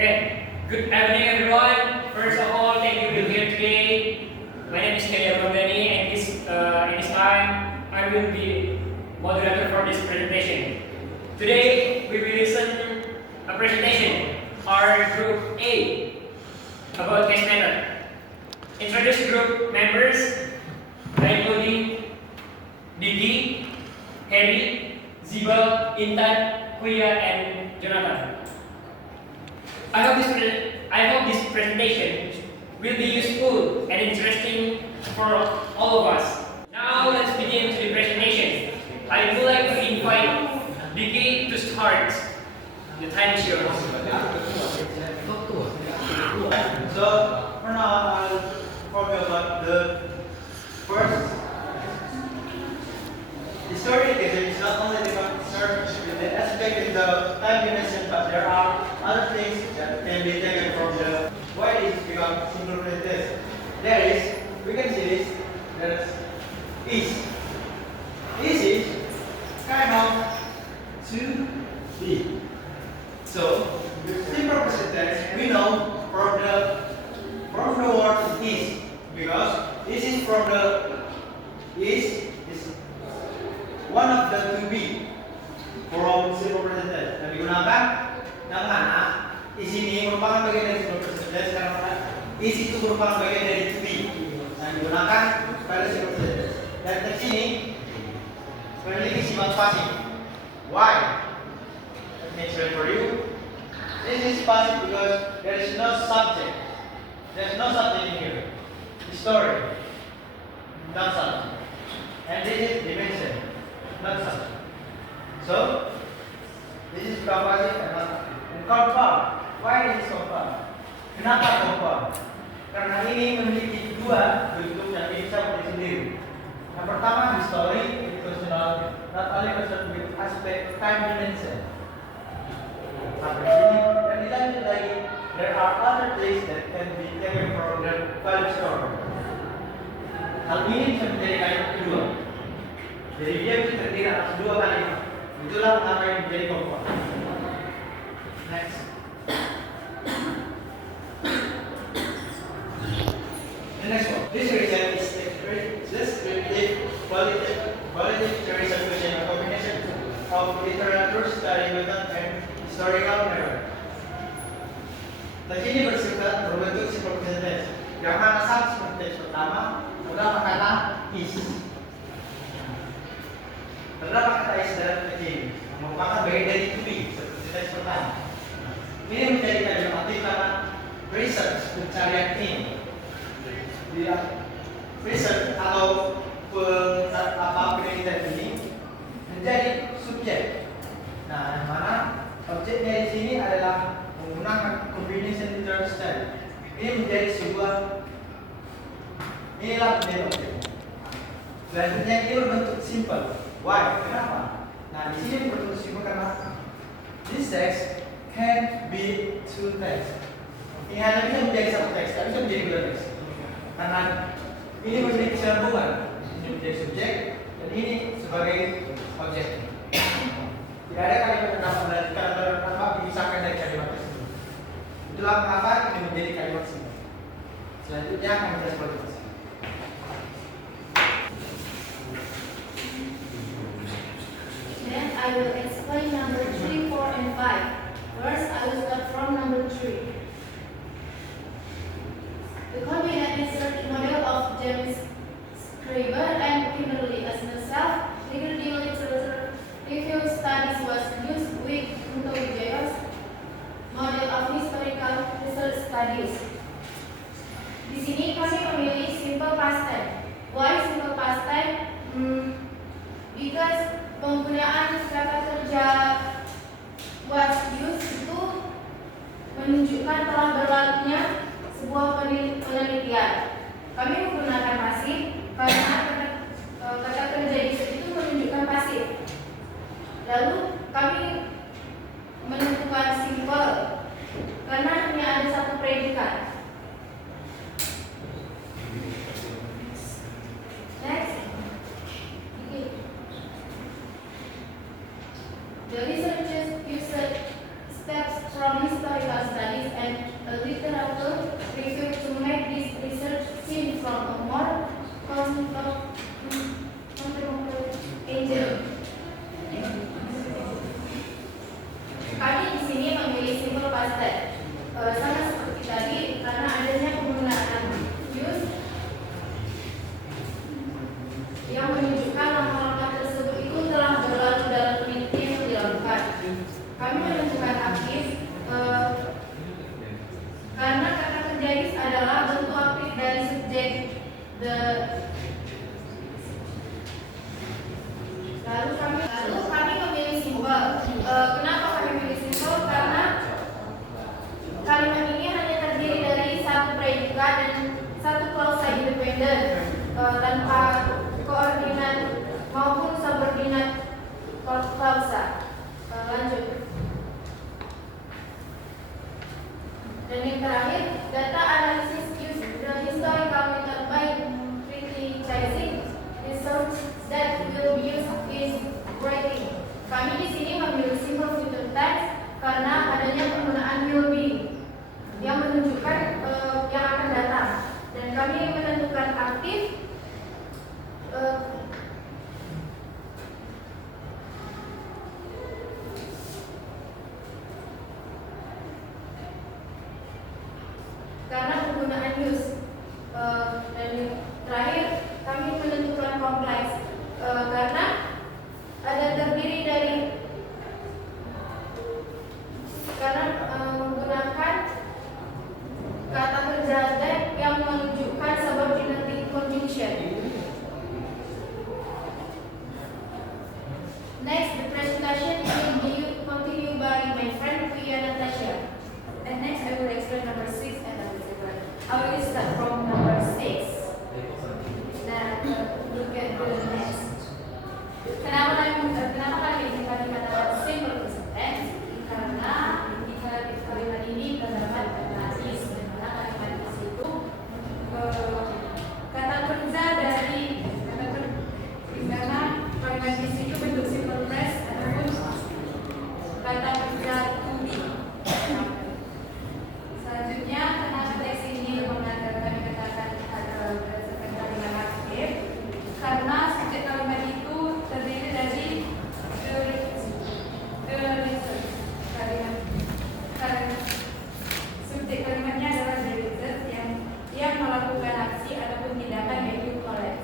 Okay, good evening everyone. First of all, thank you for being here today. My name is Kelly Abandani and in this time, I will be moderator for this presentation. Today, we will listen a presentation, our group A, about case method. Introduce group members by including Didi, Harry, Ziba, Intan, Kuya, and Jonathan. I hope this presentation will be useful and interesting for all of us. Now let's begin to the presentation. I would like to invite Vicky to start. The time is yours. So for now, I'll inform you about the first. The story is not only concerned with the aspect in the time dimension, but there are other things that can be taken from the why it becomes synchronous. There is, we can see this, there is. Is kind of 2D. So, simple present tense, we know from the word is, because this is from the is one of the to be from simple present tense. Yang digunakan yang mana is ini merupakan bagian dari simple present tense karena is itu merupakan bagian dari to be yang digunakan pada simple present tense. Dan teks ini memiliki sifat pasif. Why? Let me explain for you. This is passive because there is no subject. There is no subject in here. The story, not subject. And this is dimension, not subject. So, this is passive and not active. And compound. Why this is compound? Kenapa compound? Karena ini memiliki dua bentuk yang bisa berdiri sendiri. Yang pertama, the story, it personal, not only concerned with aspect time dimension. Sampai sini dan dilanjut lagi, there are other things that can be taken from the value story. Hal ini bisa menjadi kalimat kedua. Jadi dia bisa terdiri atas dua kalimat. Itulah mengapa yang menjadi compound. Next. The next one. This result is descriptive qualitative theories question, a combination of literature study method and historical method. Teks ini berbentuk simple present tense. Yang mana saat simple tense pertama terdapat kata is. Terdapat kata is dalam teks ini, merupakan bagian dari to be seperti teks pertama. Ini menjadi kalimat aktif karena research pencarian ini. Research atau penelitian ini menjadi subjek. Nah, yang mana objeknya di sini adalah menggunakan combination literary study. Ini menjadi sebuah inilah menjadi objek. Selanjutnya ini berbentuk simple. Why? Kenapa? Nah, di sini berbentuk simple karena this text can be two text. Ini hanya bisa menjadi satu teks, tapi bisa menjadi dua teks. Karena ini memiliki sambungan. Ini menjadi subjek dan ini sebagai objek. Tidak ada kalimat yang dapat melanjutkan atau dapat dipisahkan dari kalimat tersebut. Itulah mengapa ini menjadi kalimat simple. Selanjutnya akan kita seperti ini. Then I will explain number 3, 4, and 5. First, I will start from number 3. The combined research model of James Scriber and Kimberly Asner regarding literature review studies was used with Kunto Wijoyo's model of historical research studies. Di sini kami memilih simple past tense. Why simple past tense? Because penggunaan kata kerja was used itu menunjukkan telah berlalunya sebuah penelitian. Kami menggunakan pasif karena kata kerja itu menunjukkan pasif. Lalu kami menentukan simple karena hanya ada satu predikat. Next. The researchers used steps from historical studies The lalu kami memilih simbol. Kenapa kami memilih simbol? Karena kalimat ini hanya terdiri dari satu predikat dan satu klausa independen tanpa koordinat maupun subordinat klausa. Lanjut. Dan yang terakhir, data analysis use the historical method by criticizing resources that will be used in writing. Kami di sini memilih simbol future tense karena adanya penggunaan will be yang menunjukkan yang akan datang. Dan kami menentukan aktif karena penggunaan use. Dan terakhir kami menentukan kompleks karena ada terdiri dari menggunakan kata kerja that yang menunjukkan subordinate conjunction. Next, the presentation will be continued by my friend Pia Natasha. And next, I will explain number 6 and number 7. I will start from number 6. Now, look at the next. Kenapa kali ini kami katakan simple present tense? Karena di kalimat ini terdapat kata is, di mana kalimat is itu kata kerja dari kalimat is itu bentuk simple phrase ataupun kata kerja to be. Selanjutnya, kenapa teks ini kami katakan berdasarkan kalimat aktif? Karena subjek kalimat itu terdiri dari subjek kalimatnya adalah the result yang melakukan aksi ataupun tindakan yaitu collect.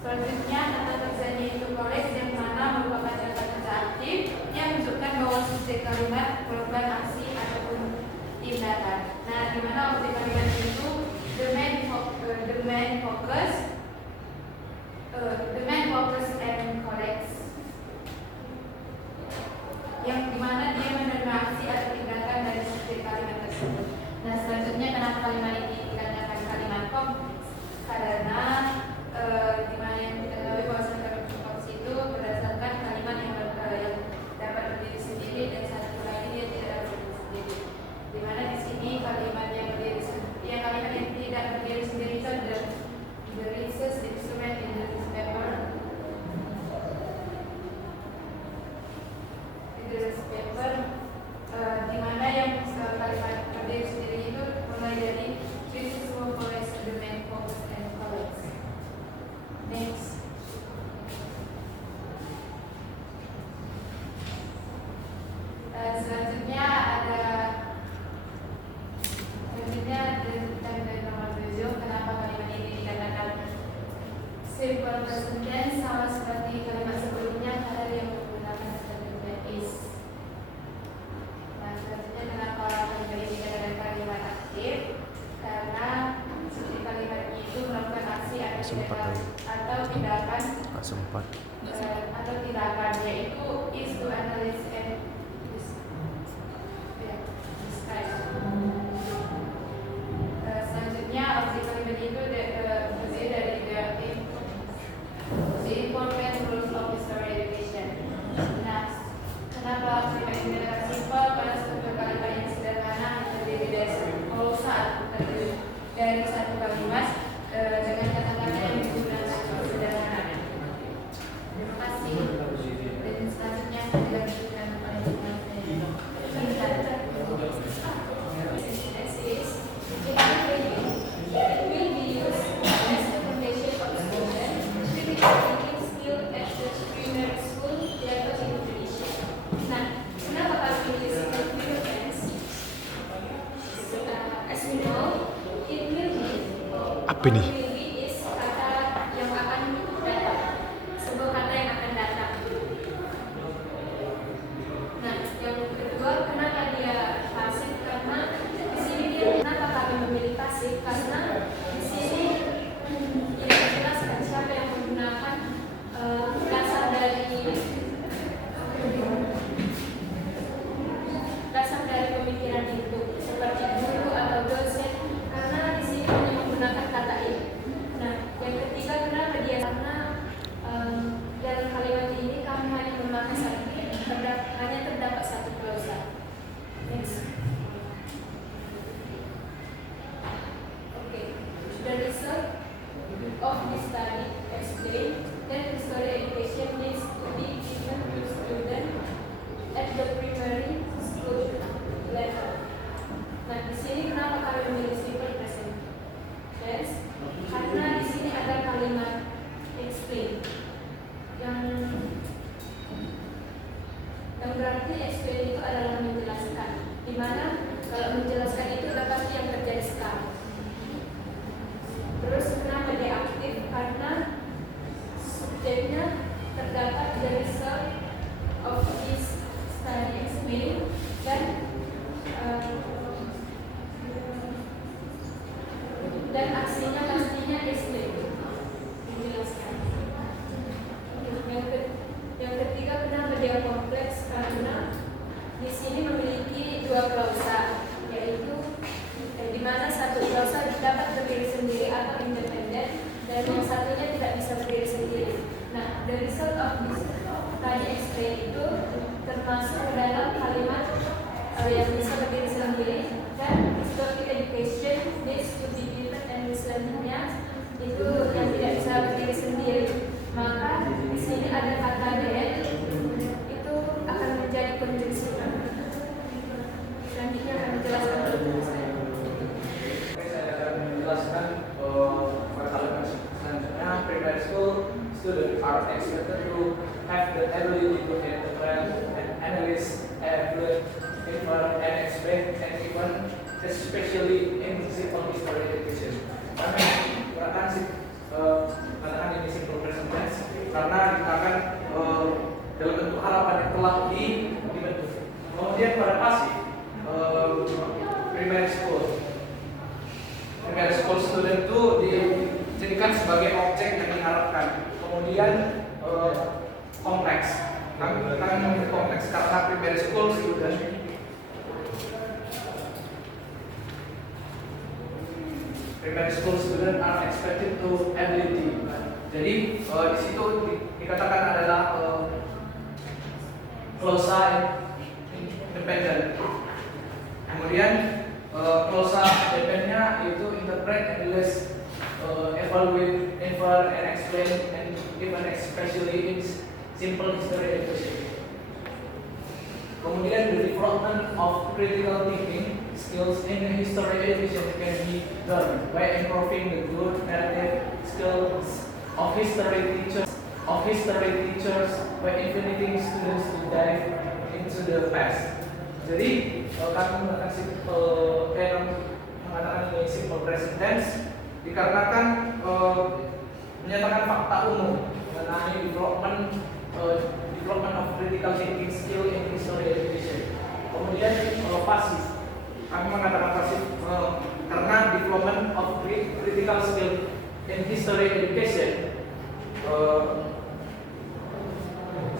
Selanjutnya, kata kerjanya itu collect yang mana merupakan kata kerja aktif yang menunjukkan bahwa subjek kalimat melakukan aksi ataupun tindakan. Nah, di mana objek kalimat itu the main focus and collects, yang dimana dia menerima aksi atau tindakan dari subjek kalimat tersebut. Nah, selanjutnya kenapa kalimat ini dikatakan kalimat kompleks? Karena dimana yang kita ketahui bahwa kalimat kompleks itu berdasarkan kalimat yang dapat berdiri sendiri dan satu lagi dia tidak dapat berdiri sendiri. Dimana di sini kalimat yang tidak berdiri sendiri itu adalah the research instrument in the newspaper. Di mana yang kalimat berdiri sendiri itu mulai dari Jesus will collect the main focus and collects. Next. Selanjutnya dan nomor 7, kenapa kalimat ini dikatakan simple present tense sama seperti kalimat sebelumnya karena yang menggunakan kata is. Nah, selanjutnya kenapa kalimat ini dikatakan kalimat aktif? Karena subjek kalimatnya itu melakukan aksi atau tindakan yaitu is to analyze and describe. Selanjutnya objek kalimat itu terdiri dari the important rules of history education. Nah, kenapa kalimat ini adalah simple? Karena struktur kalimat yang sederhana terdiri dari klausa dari satu kalimat dengan kata-kata yang digunakan sederhana. Terima kasih. Dan selanjutnya saya dilanjutkan oleh apa nih? Kata yang akan datang, sebuah kata yang akan datang. Nah, yang kedua, kenapa dia pasif? Karena di sini dia kenapa kami memilih pasif? sini memiliki dua klausa, yaitu di mana satu klausa dapat berdiri sendiri atau independen dan yang satunya tidak bisa berdiri sendiri. Nah, the result of this tadi explain itu termasuk dalam kalimat yang bisa berdiri sendiri, dan historic education needs to be given and listening-nya itu yang tidak bisa berdiri sendiri. Maka di sini ada kata then itu akan menjadi conditional. Selanjutnya akan menjelaskan Saya akan menjelaskan pada kalimat selanjutnya. Primary school students are expected to have the ability to interpret and analyze, evaluate, infer, and explain, and even especially in simple history education. Kami katakan ini simple present tense karena dikatakan dalam bentuk harapan yang telah dibentuk. Kemudian pada pasif primary school student itu dijadikan sebagai objek yang diharapkan. Kemudian kompleks. Kami kompleks karena primary school student are expected to ability. Jadi di situ dikatakan adalah klausa independent. Kemudian klausa dependentnya itu interpret, analyze, evaluate, infer, and explain, and even especially in simple history education. Kemudian the development of critical thinking skills in history education can be done by improving the good narrative skills of history teachers by inviting students to dive into the past. Jadi kami mengatakan ini simple present tense dikarenakan menyatakan fakta umum mengenai development of critical thinking skill in history education. Kemudian pasif, kami mengatakan pasif karena development of critical skill in history education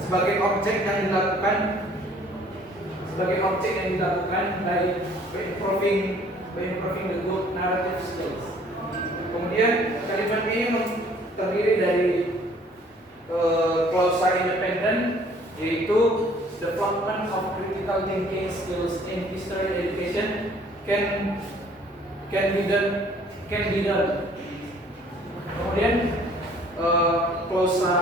sebagai objek yang dilakukan by improving the good narrative skills. Kemudian kalimat ini terdiri dari klausa independent, yaitu development of critical thinking skills in history education can be done. Kemudian klausa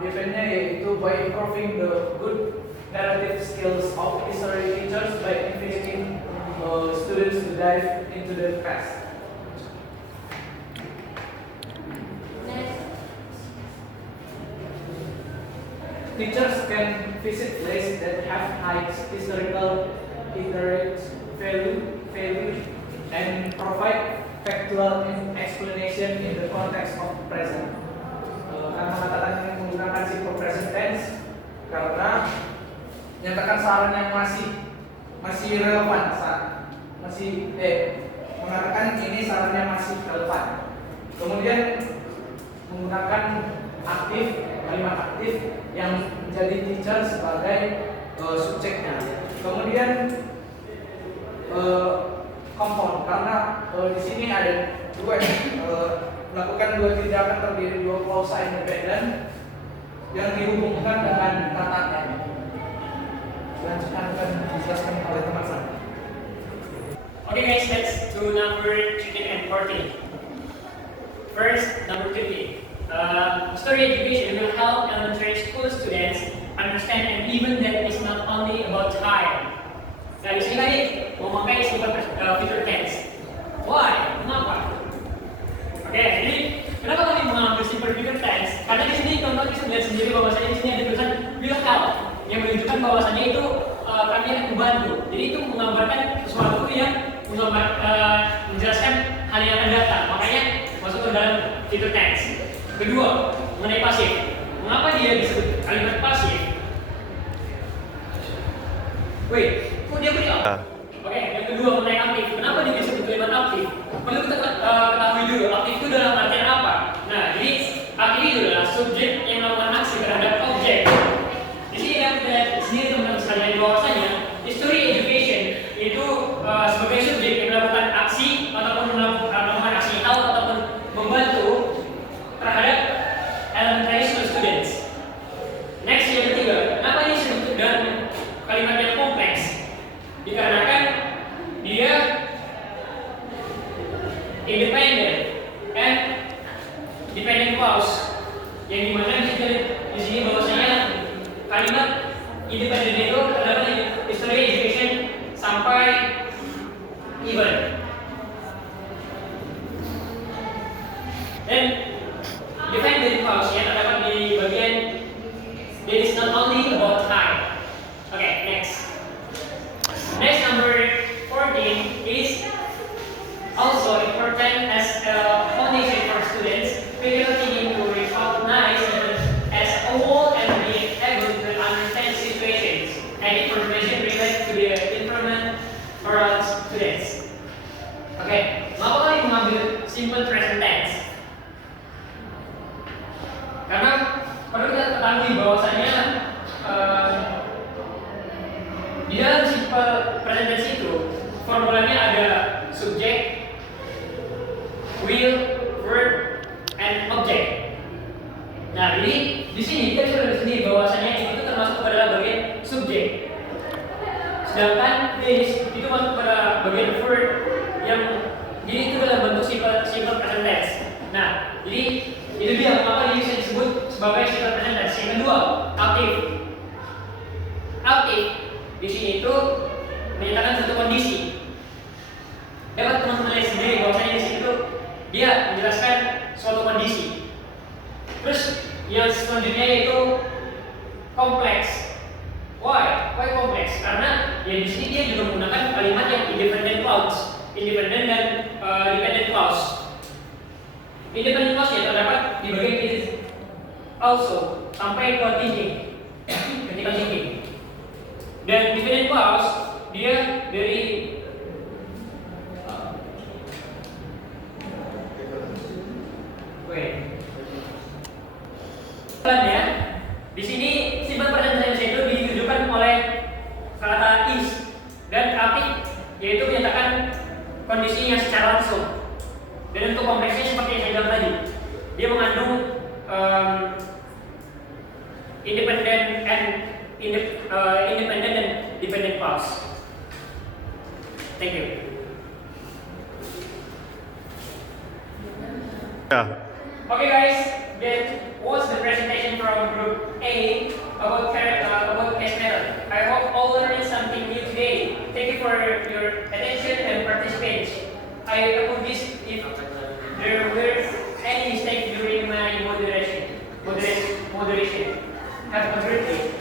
dependentnya yaitu by improving the good narrative skills of history teachers by inviting students to dive into the past. Teachers can visit places that have high historical value and provide factual explanation in the context of present. Karena mengatakan ini menggunakan simple present tense karena menyatakan saran yang masih relevan mengatakan ini sarannya masih relevan. Kemudian menggunakan kalimat aktif yang menjadi teacher sebagai subjeknya. Kemudian compound karena di sini ada melakukan dua tindakan terdiri dua klausa independen yang dihubungkan dengan katanya. Selanjutnya akan dijelaskan oleh teman saya. Okay guys, let's do number 13 and 14. First, number 13. History education will help elementary school students understand and even that it's not only about time. Nah, di sini tadi memakai simple future tense. Why? Kenapa? Oke, jadi kenapa kami mengambil simple future tense? Karena di sini contoh bisa melihat sendiri bahwasanya di sini ada tulisan will help yang menunjukkan bahwasanya itu kami akan membantu. Jadi itu menggambarkan sesuatu yang menjelaskan hal yang akan datang. Makanya masuk ke dalam future tense. Kedua, mengenai pasif. Mengapa dia disebut kalimat pasif? Kok dia beri apa? Oke, yang kedua mengenai aktif. Kenapa dia disebut kalimat aktif? Perlu kita ketahui dulu, aktif itu dalam artian apa? Nah, jadi aktif itu adalah subjek yang melakukan aksi terhadap objek. Di sini yang kita sendiri teman-teman sekalian bahwasanya history independent and dependent clause. Yang dimana di sini bahwasanya kalimat independent itu adalah history education sampai even. Dan dependent clause yang terdapat di bagian it is not only about time. Okay, next. Next, number 14 is also important as a foundation for students. Critical thinking to recognize even as a whole and be able to understand situations and information related to the environment around students. Okay, mengapa kali mengambil simple present tense? Karena perlu kita ketahui bahwasanya di dalam simple present tense itu formulanya ada subjek, will, verb, and object. Nah, jadi di sini kita sudah sendiri bahwasanya itu termasuk pada bagian subjek. Sedangkan this itu masuk pada bagian verb yang jadi itu adalah bentuk simple present tense. Nah, jadi itu dia mengapa ini bisa disebut sebagai simple present tense. Yang kedua, aktif. Aktif di sini itu menyatakan suatu kondisi. Dapat teman-teman lihat sendiri bahwasanya di situ dia menjelaskan suatu kondisi. Terus yang selanjutnya yaitu kompleks. Why kompleks? Karena ya di sini dia juga menggunakan kalimat yang independent clause, independent dan dependent clause. Independent clause yang terdapat di bagian ini also sampai ke thinking, critical thinking. Dan dependent clause dia dari ya. Di sini simple present tense itu ditujukan oleh kata is dan aktif yaitu menyatakan kondisinya secara langsung. Dan untuk kompleksnya seperti yang saya bilang tadi, dia mengandung independent dan dependent clause. Thank you. Okay guys, that was the presentation from Group A about case method. I hope all learned something new today. Thank you for your attention and participation. I apologize if there were any mistakes during my moderation. Have a great day.